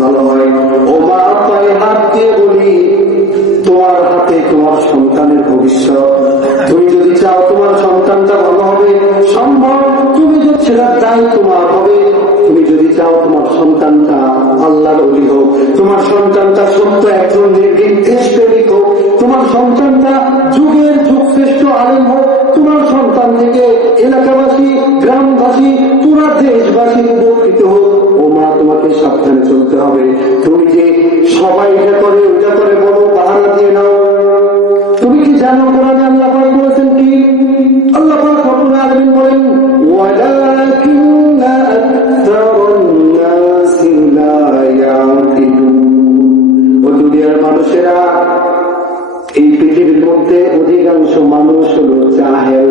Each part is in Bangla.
ভালো হয়। ও মা হাত দিয়ে বলি, তোমার হাতে তোমার সন্তানের ভবিষ্যৎ। তুমি যদি চাও তোমার সন্তানটা ভালো হবে, সম্ভব। তুমি চাই তোমার হবে, তুমি যদি চাও তোমার সন্তানটা হোক, তোমার সন্তানটা সত্য একজন প্রেমিক হোক, তোমার সন্তানটা যুগের যুগ শ্রেষ্ঠ আলেম হোক, তোমার সন্তান থেকে এলাকাবাসী, গ্রামবাসী, পুরা দেশবাসী উপকৃত হোক। সাবধানে চলতে হবে। তুমি যে সবাই এটা করে ওইটা করে বলো, পাহারা দিয়ে নাও। তুমি কি জানো কোরআনে আল্লাহ পাক বলেছেন কি? আল্লাহ পাক বলেন মানুষেরা, এই পৃথিবীর মধ্যে অধিকাংশ মানুষ হলো জাহেল।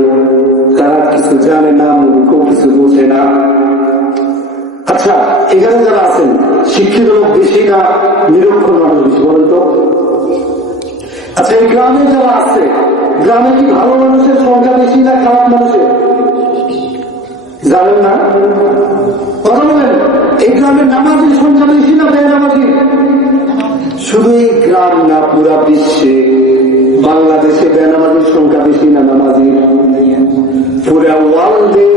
তারা কিছু জানে না মূর্খ কিছু বোঝে না। শিক্ষিত লোক বেশি না নিরক্ষর মানুষ বলেন তো। আচ্ছা এই গ্রামে যারা আছে, গ্রামে কি ভালো মানুষের সংখ্যা বেশি না খারাপ মানুষের? জানেন না? কথা বলেন, এই গ্রামের নামাজির সংখ্যা বেশি না বেনামাজি শুধু এই গ্রাম না, পুরা বিশ্বে বাংলাদেশে বেনামাজির সংখ্যা বেশি না নামাজি পুরা ওয়ার্ল্ডে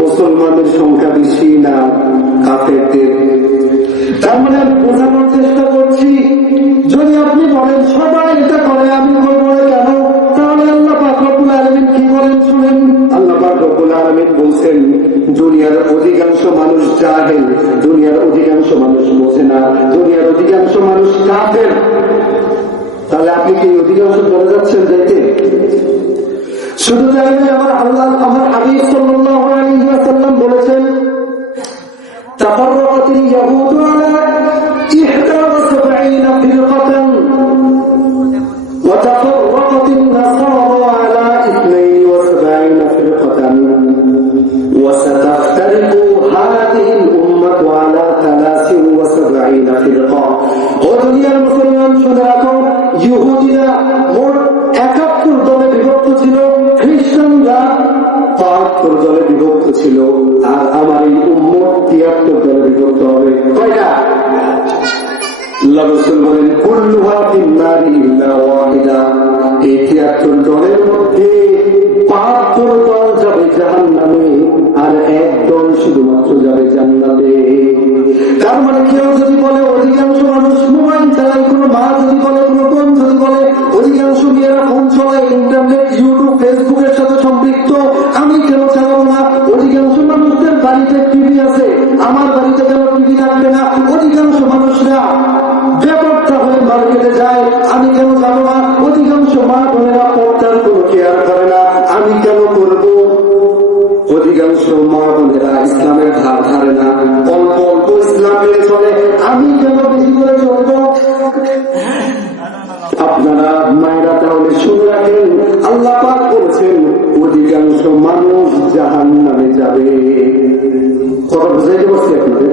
মুসলমানের সংখ্যা বেশি না কাফেরদের? মানে বোঝানোর চেষ্টা করছি, যদি আপনি বলেন, সবাই এটা করে, আমি করব কেন? তাহলে আল্লাহ পাক আলমিন কি বলেন শুনেন। আল্লাহ দুনিয়ার অধিকাংশ মানুষ আমার আল্লাহ এই উম্মত তিয়াত্তর দলে বিভক্ত হবে। কয়টা? আল্লাহ রসুল বলেন কুল্লুহা অধিকাংশ মানুষরা ব্যাপারটা হয়ে মার্কেটে যায়। আমি কেন যাব না? অধিকাংশ মা বোনেরা পর্দার কোনো কেয়ার করে না। আমি কেন করব? অধিকাংশ মা বোনেরা ইসলামের ধার ধারে না। অল্প অল্প ইসলাম মেনে চলে। আমি কেন বেশি করে চলবো? আপনারা মায়েরা তাহলে শুনে রাখেন, আল্লাহ পাক বলেছেন, অধিকাংশ মানুষ জাহান নামে যাবে। কথা বুঝাইতে পারছি আপনাদের।